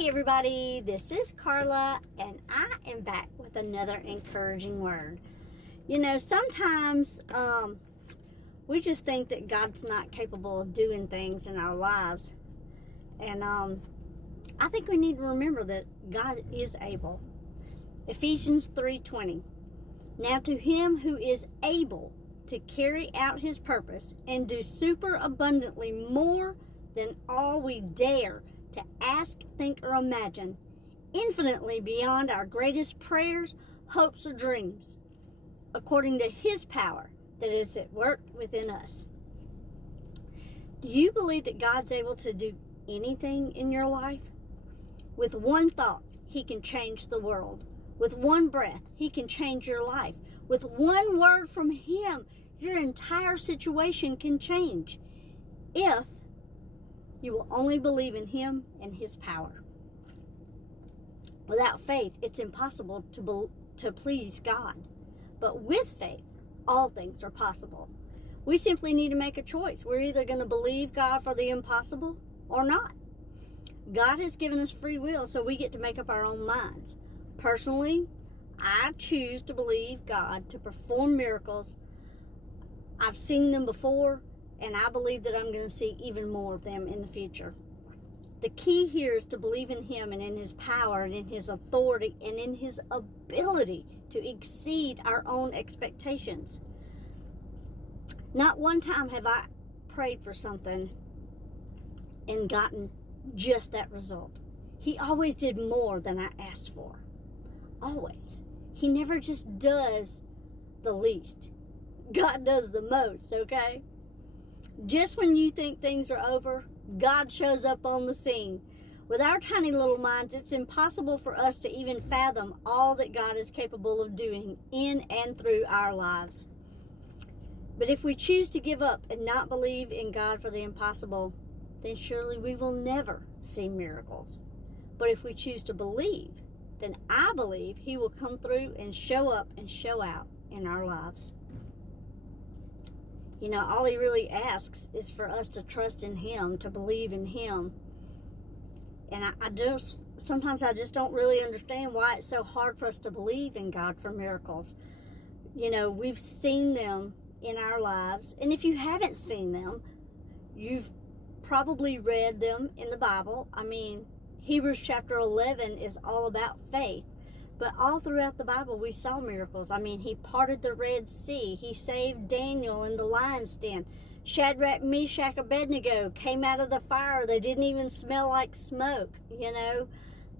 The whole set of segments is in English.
Hey everybody, this is Carla, and I am back with another encouraging word. You know, sometimes we just think that God's not capable of doing things in our lives. And I think we need to remember that God is able. Ephesians 3:20. Now to him who is able to carry out his purpose and do super abundantly more than all we dare to ask, think, or imagine, infinitely beyond our greatest prayers, hopes, or dreams, according to his power that is at work within us. Do you believe that God's able to do anything in your life? With one thought, he can change the world. With one breath, he can change your life. With one word from him, your entire situation can change. If you will only believe in him and his power. Without faith, it's impossible to please God. But with faith, all things are possible. We simply need to make a choice. We're either going to believe God for the impossible or not. God has given us free will, so we get to make up our own minds. Personally, I choose to believe God to perform miracles. I've seen them before, and I believe that I'm going to see even more of them in the future. The key here is to believe in him and in his power and in his authority and in his ability to exceed our own expectations. Not one time have I prayed for something and gotten just that result. He always did more than I asked for. Always. He never just does the least. God does the most, okay? Just when you think things are over, God shows up on the scene. With our tiny little minds, it's impossible for us to even fathom all that God is capable of doing in and through our lives. But if we choose to give up and not believe in God for the impossible, then surely we will never see miracles. But if we choose to believe, then I believe he will come through and show up and show out in our lives. You know, all he really asks is for us to trust in him, to believe in him. And sometimes I just don't really understand why it's so hard for us to believe in God for miracles. You know, we've seen them in our lives. And if you haven't seen them, you've probably read them in the Bible. I mean, Hebrews chapter 11 is all about faith. But all throughout the Bible, we saw miracles. I mean, he parted the Red Sea. He saved Daniel in the lion's den. Shadrach, Meshach, Abednego came out of the fire. They didn't even smell like smoke, you know.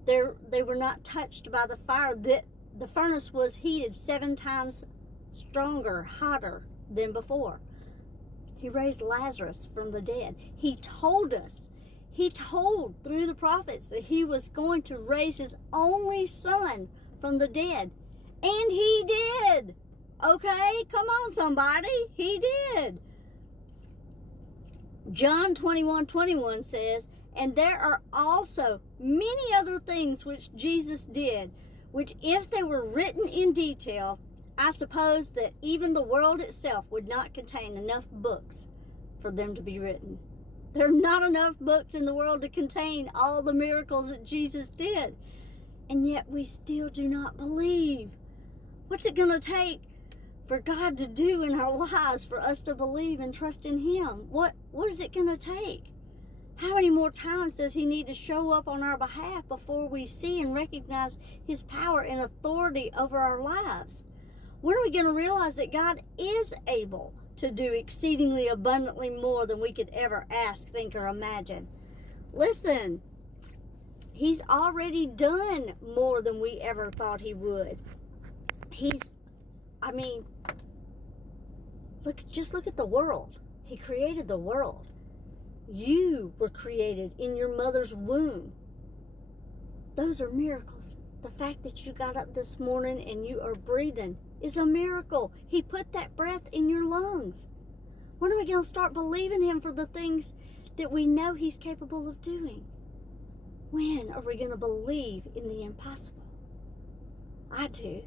They were not touched by the fire. The furnace was heated 7 times stronger, hotter than before. He raised Lazarus from the dead. He told through the prophets that he was going to raise his only son from the dead. And he did. Okay? Come on, somebody. He did. John 21:21 says, and there are also many other things which Jesus did, which if they were written in detail, I suppose that even the world itself would not contain enough books for them to be written. There are not enough books in the world to contain all the miracles that Jesus did. And yet we still do not believe. What's it going to take for God to do in our lives for us to believe and trust in him? What is it going to take? How many more times does he need to show up on our behalf before we see and recognize his power and authority over our lives? When are we going to realize that God is able to do exceedingly abundantly more than we could ever ask, think, or imagine? Listen, he's already done more than we ever thought he would. Look at the world. He created the world. You were created in your mother's womb. Those are miracles. The fact that you got up this morning and you are breathing is a miracle. He put that breath in your lungs. When are we going to start believing him for the things that we know he's capable of doing? When are we going to believe in the impossible? I do.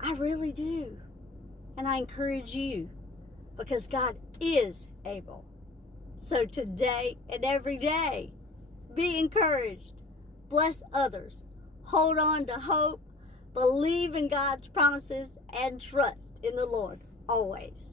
I really do. And I encourage you, because God is able. So today and every day, be encouraged. bless others, hold on to hope, believe in God's promises, and trust in the Lord always.